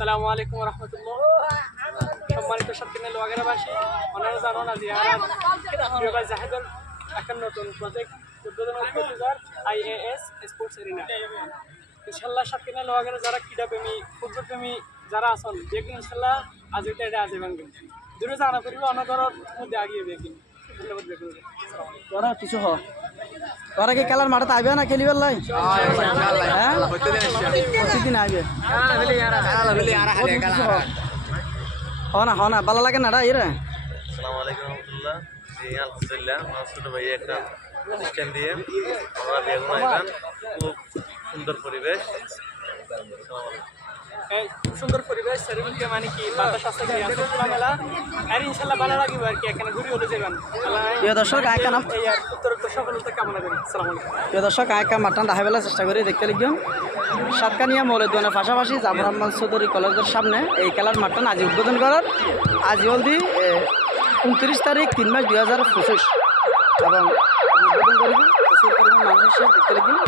আসসালামু আলাইকুম রহমতুল্লাহ। সম্মানিত সাতক্ষীরা লোহাগাড়াবাসী, আপনারা জানো না যে আমার জাহেদের একটা নতুন প্রজেক্ট উদ্বোধন করতে যার IAS স্পোর্টস এরিনা। ইনশাল্লাহ সাতক্ষীরা লোহাগাড়া যারা ক্রীড়া প্রেমী ফুটবল প্রেমী যারা আছেন দেখুন, ইনশাল্লাহ আজ এটা আজ ভাঙবেন দূরে জানা করিব অনগর মধ্যে আগিয়ে দেখুন। ধন্যবাদ। দেখুন তোরা কিছু হ তোরা কি খেলার মাঠে আইবে না খেলিবার লাই? হ্যাঁ প্রতিদিন আইবে হনা ভালো লাগে না এরা। আসসালামু আলাইকুম রহমতুল্লাহ। জি আলহামদুলিল্লাহ, আমার ছোট ভাই একটা প্রতিষ্ঠান দিয়ে আমরা বেগুন আইলাম। খুব সুন্দর পরিবেশ। সুন্দর পরিবেশ শরীরকে মানে কি বাতাস আছে কি আছে খোলামেলা আর ইনশাআল্লাহ ভালো লাগবে আর কি। এখানে ঘুরে হলে যাবেন। প্রিয় দর্শক আয়কা নাম এই আর উত্তর সফলতা কামনা করি। আসসালামু আলাইকুম। প্রিয় দর্শক আয়কা মাঠান দেখাবেলার চেষ্টা করি দেখতে লিখবেন। সাতকানিয়া মৌলুদ্দিনের পাশাপাশি জাফর রহমান চৌধুরী কলেজের সামনে এই খেলার মাঠটা আজ উদ্বোধন করার আজ হলদি 29 তারিখ 3 মাস 2025 এবং উদ্বোধন করিব প্রচুর পরিমাণ মানুষ দেখতে লিখবেন।